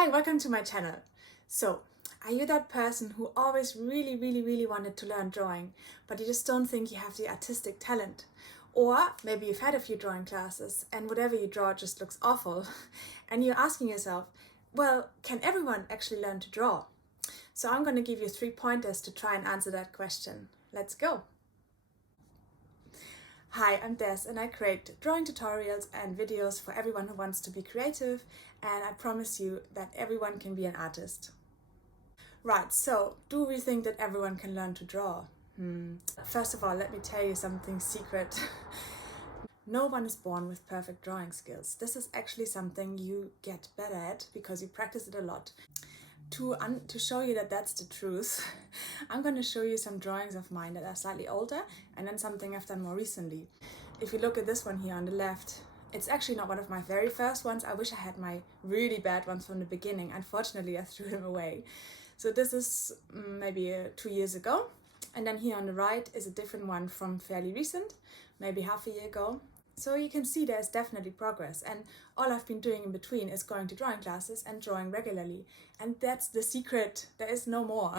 Hi, welcome to my channel. So, are you that person who always really wanted to learn drawing, but you just don't think you have the artistic talent? Or maybe you've had a few drawing classes and whatever you draw just looks awful and you're asking yourself, well, can everyone actually learn to draw? So I'm going to give you 3 pointers to try and answer that question. Let's go! Hi, I'm Des and I create drawing tutorials and videos for everyone who wants to be creative, and I promise you that everyone can be an artist. Right, so do we think that everyone can learn to draw? First of all, let me tell you something secret. No one is born with perfect drawing skills. This is actually something you get better at because you practice it a lot. To show you that that's the truth, I'm going to show you some drawings of mine that are slightly older and then something I've done more recently. If you look at this one here on the left, it's actually not one of my very first ones. I wish I had my really bad ones from the beginning. Unfortunately, I threw them away. So this is maybe 2 years ago. And then here on the right is a different one from fairly recent, maybe half a year ago. So you can see there's definitely progress, and all I've been doing in between is going to drawing classes and drawing regularly. And that's the secret. There is no more.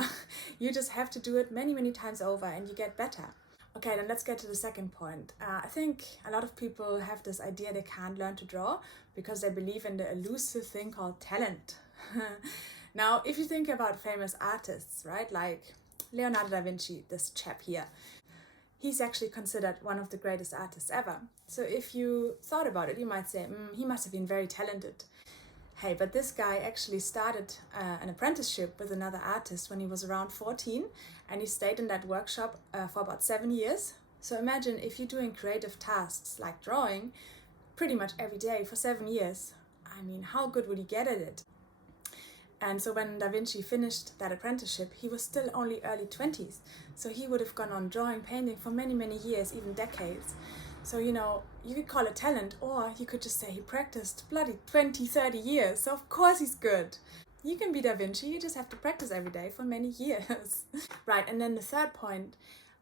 You just have to do it many times over and you get better. Okay, then let's get to the second point. I think a lot of people have this idea they can't learn to draw because they believe in the elusive thing called talent. Now, if you think about famous artists, right, like Leonardo da Vinci, this chap here, he's actually considered one of the greatest artists ever. So if you thought about it, you might say, he must have been very talented. Hey, but this guy actually started an apprenticeship with another artist when he was around 14, and he stayed in that workshop for about 7 years. So imagine if you're doing creative tasks like drawing pretty much every day for 7 years. I mean, how good would he get at it? And so when Da Vinci finished that apprenticeship, he was still only early 20s. So he would have gone on drawing, painting for many years, even decades. So, you know, you could call it talent, or you could just say he practiced bloody 20-30 years. So of course he's good. You can be Da Vinci, you just have to practice every day for many years. Right, and then the third point,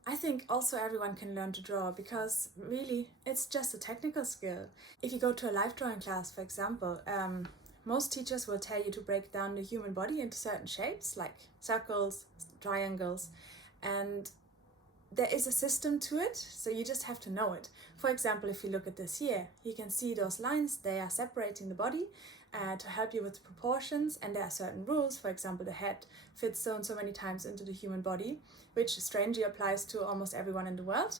I think also everyone can learn to draw because really it's just a technical skill. If you go to a live drawing class, for example, most teachers will tell you to break down the human body into certain shapes, like circles, triangles, and there is a system to it, so you just have to know it. For example, if you look at this here, you can see those lines, they are separating the body to help you with the proportions, and there are certain rules. For example, the head fits so and so many times into the human body, which strangely applies to almost everyone in the world.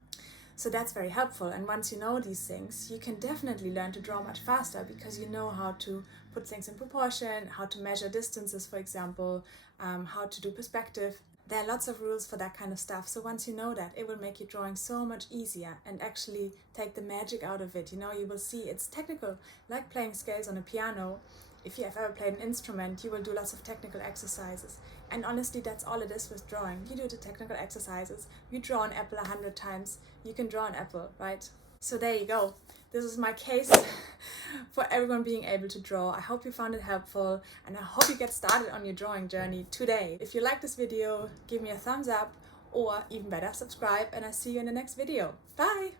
So that's very helpful, and once you know these things, you can definitely learn to draw much faster because you know how to put things in proportion, how to measure distances, for example, how to do perspective. There are lots of rules for that kind of stuff, so once you know that, it will make your drawing so much easier and actually take the magic out of it. You know, you will see it's technical, like playing scales on a piano. If you have ever played an instrument, you will do lots of technical exercises. And honestly, that's all it is with drawing. You do the technical exercises. You draw an apple 100 times, you can draw an apple, right? So there you go. This is my case for everyone being able to draw. I hope you found it helpful, and I hope you get started on your drawing journey today. If you like this video, give me a thumbs up, or even better, subscribe, and I'll see you in the next video. Bye!